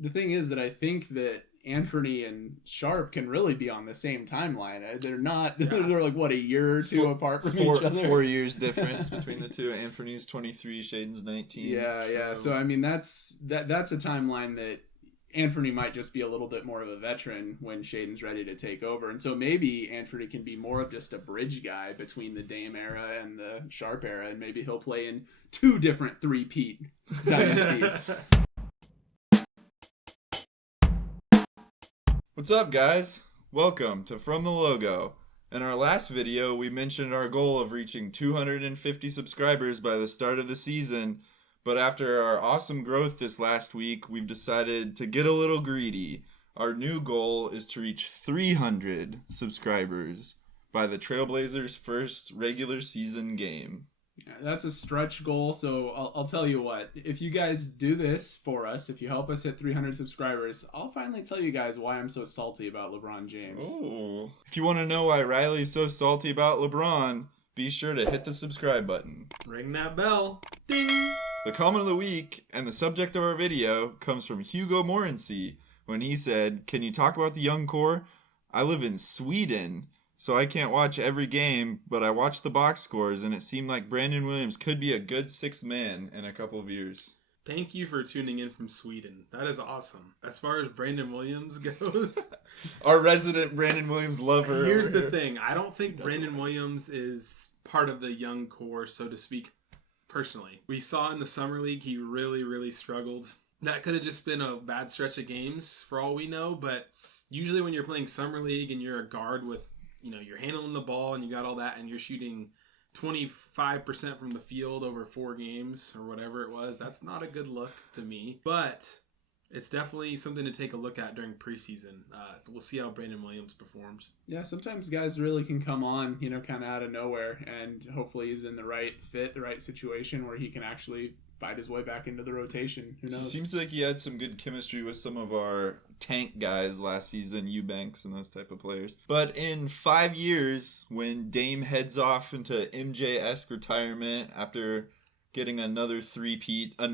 the thing is that I think that Anfernee and Sharpe can really be on the same timeline. They're not. Yeah. They're like what, a year or two apart from each other. 4 years difference between the two. Anfernee's 23, Shaedon's 19. Yeah. So I mean, that's a timeline that Anfernee might just be a little bit more of a veteran when Shaedon's ready to take over, and so maybe Anfernee can be more of just a bridge guy between the Dame era and the Sharpe era, and maybe he'll play in 2 different three-peat dynasties. What's up, guys? Welcome to From the Logo. In our last video, we mentioned our goal of reaching 250 subscribers by the start of the season, but after our awesome growth this last week, we've decided to get a little greedy. Our new goal is to reach 300 subscribers by the Trailblazers' first regular season game. That's a stretch goal, so I'll tell you what. If you guys do this for us, if you help us hit 300 subscribers, I'll finally tell you guys why I'm so salty about LeBron James. Oh. If you want to know why Riley's so salty about LeBron, be sure to hit the subscribe button. Ring that bell. Ding! The comment of the week and the subject of our video comes from Hugo Morency when he said, "Can you talk about the young core? I live in Sweden, so I can't watch every game, but I watch the box scores, and it seemed like Brandon Williams could be a good sixth man in a couple of years." Thank you for tuning in from Sweden. That is awesome. As far as Brandon Williams goes, our resident Brandon Williams lover. Here's the thing. I don't think Brandon Williams is part of the young core, so to speak, personally. We saw in the Summer League he really struggled. That could have just been a bad stretch of games for all we know, but usually when you're playing Summer League and you're a guard with, you're handling the ball and you got all that and you're shooting 25% from the field over 4 games or whatever it was, that's not a good look to me. But it's definitely something to take a look at during preseason. So we'll see how Brandon Williams performs. Yeah, sometimes guys really can come on, kind of out of nowhere, and hopefully he's in the right fit, the right situation where he can actually fight his way back into the rotation. Who knows? Seems like he had some good chemistry with some of our tank guys last season, Eubanks and those type of players. But in 5 years, when Dame heads off into MJ-esque retirement after getting another three-peat, I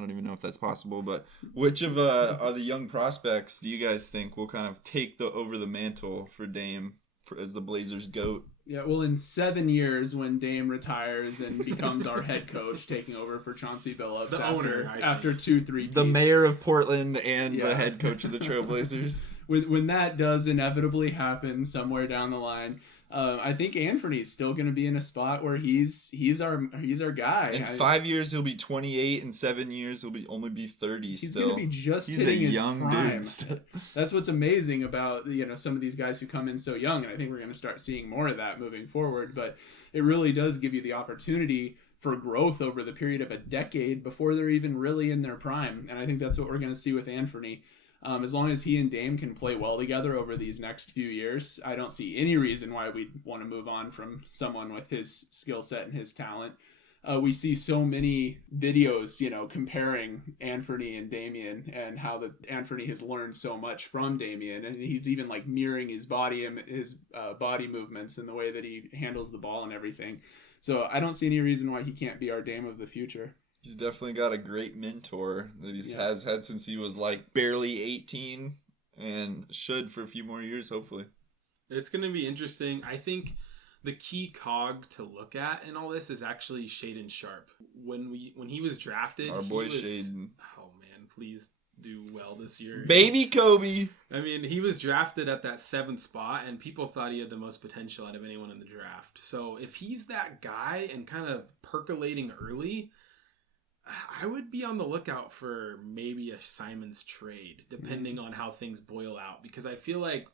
don't even know if that's possible, but which of are the young prospects do you guys think will kind of take over the mantle for Dame as the Blazers' GOAT? Yeah, well, in 7 years, when Dame retires and becomes our head coach, taking over for Chauncey Billups, the owner, after 2-3 the mayor of Portland and the head coach of the Trailblazers. When that does inevitably happen somewhere down the line, I think Anfernee's still going to be in a spot where he's our guy. In 5 years, he'll be 28. In 7 years, he'll only be 30. He's still going to be just he's hitting a his young prime. Dude. That's what's amazing about some of these guys who come in so young, and I think we're going to start seeing more of that moving forward. But it really does give you the opportunity for growth over the period of a decade before they're even really in their prime, and I think that's what we're going to see with Anfernee. As long as he and Dame can play well together over these next few years, I don't see any reason why we'd want to move on from someone with his skill set and his talent. We see so many videos, comparing Anfernee and Damian, and how Anfernee has learned so much from Damian, and he's even like mirroring his body movements and the way that he handles the ball and everything. So I don't see any reason why he can't be our Dame of the future. He's definitely got a great mentor that he has had since he was like barely 18 and should for a few more years, hopefully. It's going to be interesting. I think the key cog to look at in all this is actually Shaedon Sharpe. When he was drafted, our boy Shaedon. Oh man, please do well this year. Baby Kobe. I mean, he was drafted at that 7th spot, and people thought he had the most potential out of anyone in the draft. So if he's that guy and kind of percolating early, I would be on the lookout for maybe a Simons trade, depending on how things boil out, because I feel like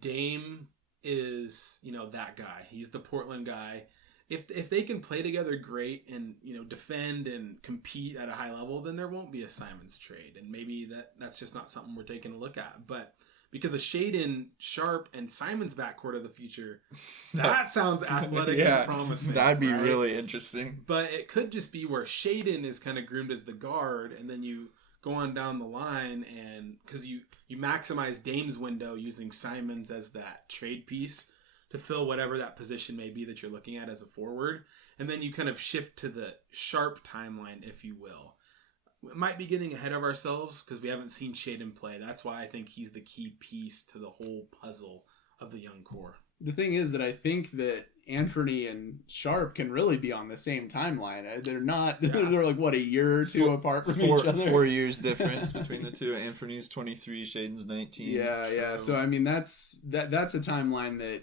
Dame is, that guy. He's the Portland guy. If they can play together great and, defend and compete at a high level, then there won't be a Simons trade. And maybe that's just not something we're taking a look at. But because of Shaedon, Sharpe, and Simons backcourt of the future, that sounds athletic and promising. That'd be really interesting. But it could just be where Shaedon is kind of groomed as the guard, and then you go on down the line, and because you maximize Dame's window using Simons as that trade piece to fill whatever that position may be that you're looking at as a forward, and then you kind of shift to the Sharpe timeline, if you will. we might be getting ahead of ourselves because we haven't seen Shaedon play. That's why I think he's the key piece to the whole puzzle of the young core. The thing is that I think that Anfernee and Sharpe can really be on the same timeline. They're not. Yeah. They're like what, a year or two apart from each other. 4 years difference between the two. Anfernee's 23, Shaedon's 19. Yeah. So I mean, that's a timeline that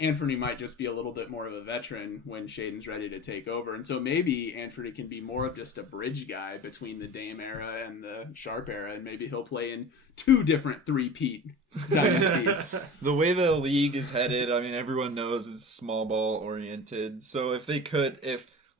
Anfernee might just be a little bit more of a veteran when Shaedon's ready to take over. And so maybe Anfernee can be more of just a bridge guy between the Dame era and the Sharpe era, and maybe he'll play in 2 different three-peat dynasties. The way the league is headed, I mean, everyone knows is small ball oriented. So if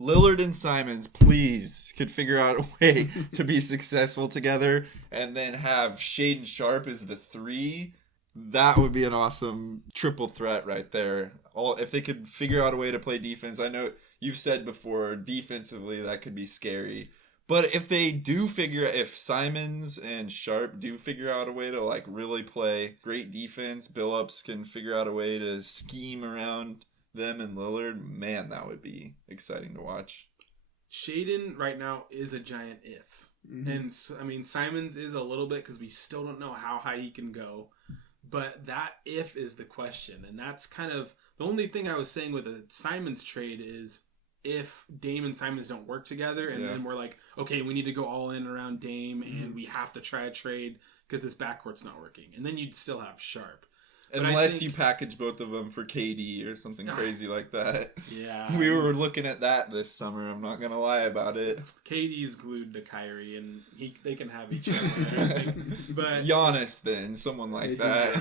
Lillard and Simons, please, could figure out a way to be successful together and then have Shaedon Sharpe as the 3, that would be an awesome triple threat right there. If they could figure out a way to play defense, I know you've said before, defensively that could be scary. But if Simons and Sharpe do figure out a way to like really play great defense, Billups can figure out a way to scheme around them and Lillard, man, that would be exciting to watch. Shaedon right now is a giant if. Mm-hmm. And I mean, Simons is a little bit because we still don't know how high he can go. But that if is the question. And that's kind of the only thing I was saying with the Simons trade is if Dame and Simons don't work together and then we're like, okay, we need to go all in around Dame and we have to try a trade because this backcourt's not working. And then you'd still have Sharpe. Unless you package both of them for KD or something crazy like that. Yeah. We were looking at that this summer. I'm not going to lie about it. KD's glued to Kyrie, and they can have each other. But Giannis, then. Someone like that.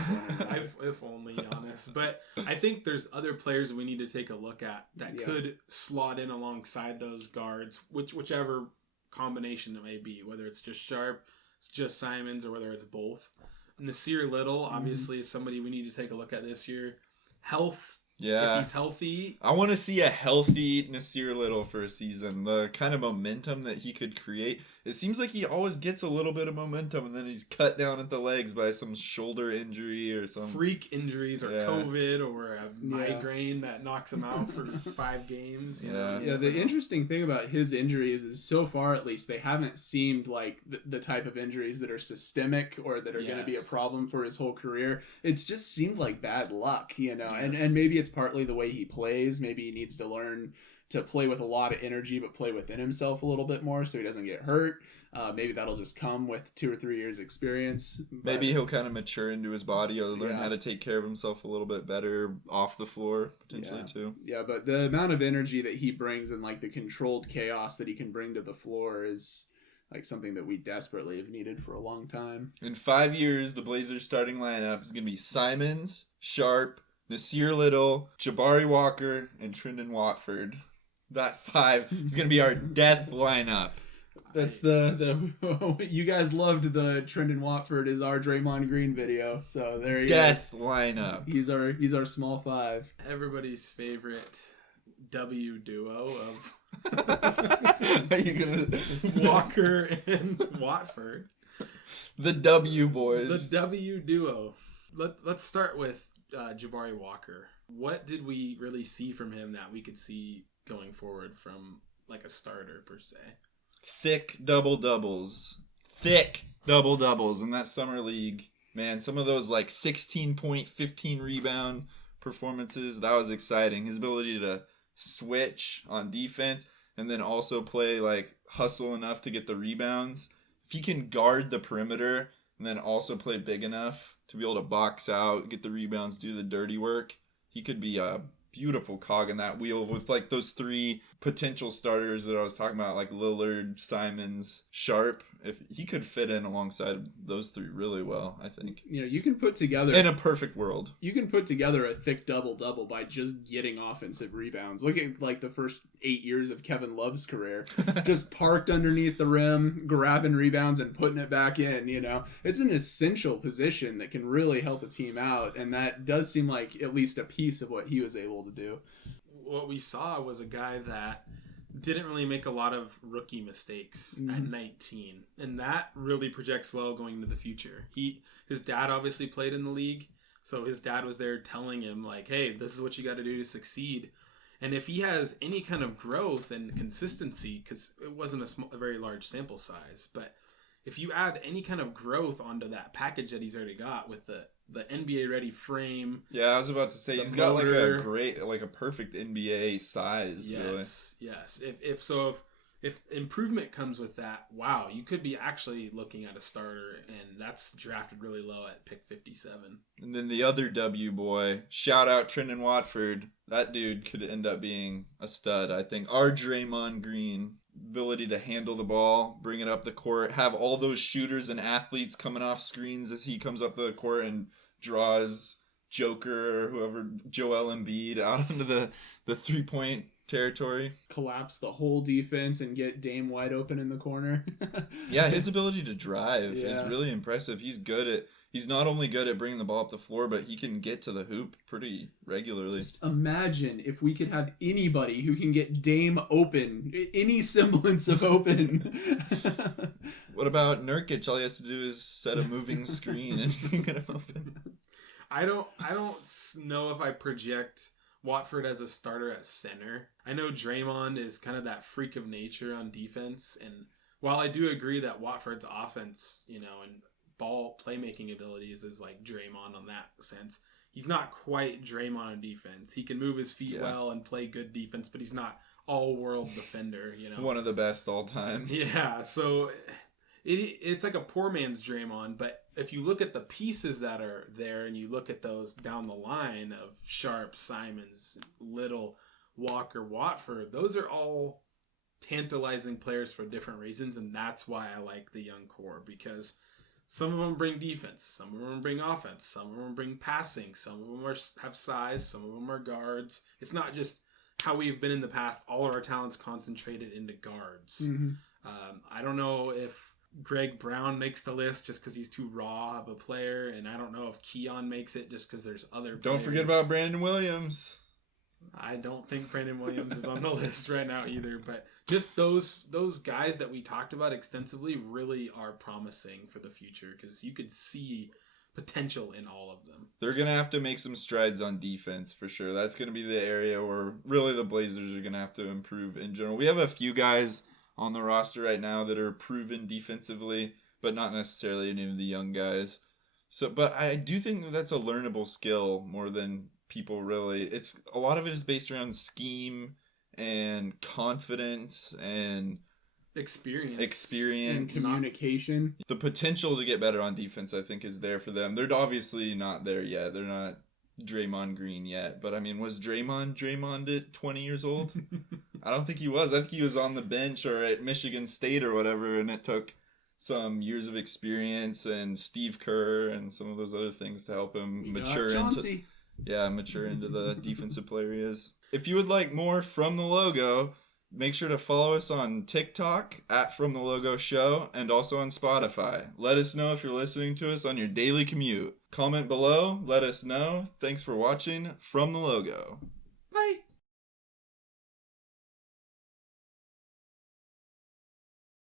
If only Giannis. But I think there's other players we need to take a look at that could slot in alongside those guards, whichever combination it may be, whether it's just Sharpe, it's just Simons, or whether it's both. Nasir Little, obviously, is somebody we need to take a look at this year. Health. Yeah. If he's healthy. I want to see a healthy Nasir Little for a season. The kind of momentum that he could create. It seems like he always gets a little bit of momentum and then he's cut down at the legs by some shoulder injury or some freak injuries or COVID or a migraine that knocks him out for 5 games. You know? The interesting thing about his injuries is so far, at least, they haven't seemed like the type of injuries that are systemic or that are going to be a problem for his whole career. It's just seemed like bad luck, you know, and maybe it's partly the way he plays. Maybe he needs to learn to play with a lot of energy, but play within himself a little bit more so he doesn't get hurt. Maybe that'll just come with 2 or 3 years experience. Maybe he'll kind of mature into his body or learn how to take care of himself a little bit better off the floor, potentially, too. Yeah, but the amount of energy that he brings and, like, the controlled chaos that he can bring to the floor is, like, something that we desperately have needed for a long time. In 5 years, the Blazers' starting lineup is going to be Simons, Sharpe, Nasir Little, Jabari Walker, and Trendon Watford. That 5 is going to be our death lineup. That's the you guys loved the Trendon Watford is our Draymond Green video. So there he is. Death lineup. He's our small 5. Everybody's favorite W duo of Are you gonna Walker and Watford. The W boys. The W duo. Let's start with Jabari Walker. What did we really see from him that we could see going forward from like a starter per se? Thick double-doubles. Thick double-doubles in that summer league. Man, some of those like 16-point, 15-rebound performances, that was exciting. His ability to switch on defense and then also play like hustle enough to get the rebounds. If he can guard the perimeter and then also play big enough to be able to box out, get the rebounds, do the dirty work, he could be a beautiful cog in that wheel with like those 3 potential starters that I was talking about, like Lillard, Simons, Sharpe. If he could fit in alongside those 3 really well, I think. You know, you can put together in a perfect world. You can put together a thick double-double by just getting offensive rebounds. Look at like the first 8 years of Kevin Love's career. Just parked underneath the rim, grabbing rebounds and putting it back in, you know. It's an essential position that can really help a team out, and that does seem like at least a piece of what he was able to do. What we saw was a guy that didn't really make a lot of rookie mistakes at 19, and that really projects well going into the future. His dad obviously played in the league, so his dad was there telling him like, hey, this is what you got to do to succeed. And if he has any kind of growth and consistency, because it wasn't a very large sample size, but if you add any kind of growth onto that package that he's already got with the NBA ready frame. Yeah, I was about to say he's got like a great, like a perfect NBA size. Yes, really. Yes. If improvement comes with that, wow, you could be actually looking at a starter, and that's drafted really low at pick 57. And then the other W boy, shout out Trendon Watford. That dude could end up being a stud, I think. Our Draymond Green, ability to handle the ball, bring it up the court, have all those shooters and athletes coming off screens as he comes up the court and draws Joker or whoever, Joel Embiid, out into the 3-point territory. Collapse the whole defense and get Dame wide open in the corner. Yeah, his ability to drive is really impressive. He's not only good at bringing the ball up the floor, but he can get to the hoop pretty regularly. Just imagine if we could have anybody who can get Dame open, any semblance of open. What about Nurkic? All he has to do is set a moving screen and he can get him open. I don't know if I project Watford as a starter at center. I know Draymond is kind of that freak of nature on defense, and while I do agree that Watford's offense, and ball playmaking abilities is like Draymond on that sense, he's not quite Draymond on defense. He can move his feet well and play good defense, but he's not all-world defender, One of the best all time. Yeah, so it's like a poor man's Draymond, but if you look at the pieces that are there and you look at those down the line of Sharpe, Simons, Little, Walker, Watford, those are all tantalizing players for different reasons, and that's why I like the young core, because some of them bring defense, some of them bring offense, some of them bring passing, some of them have size, some of them are guards. It's not just how we've been in the past, all of our talents concentrated into guards. Mm-hmm. I don't know if Greg Brown makes the list just because he's too raw of a player, and I don't know if Keon makes it just because there's other players. Don't forget about Brandon Williams. I don't think Brandon Williams is on the list right now either, but just those guys that we talked about extensively really are promising for the future, because you could see potential in all of them. They're going to have to make some strides on defense for sure. That's going to be the area where really the Blazers are going to have to improve in general. We have a few guys on the roster right now that are proven defensively, but not necessarily any of the young guys. But I do think that's a learnable skill more than people really. It's a lot of it is based around scheme and confidence and experience and communication. The potential to get better on defense, I think, is there for them. They're obviously not there yet. They're not Draymond Green yet. But I mean, was Draymond at 20 years old? I don't think he was. I think he was on the bench or at Michigan State or whatever, and it took some years of experience and Steve Kerr and some of those other things to help him mature into the defensive player he is. If you would like more From the Logo, make sure to follow us on TikTok at From the Logo Show and also on Spotify. Let us know if you're listening to us on your daily commute. Comment below, let us know. Thanks for watching From the Logo.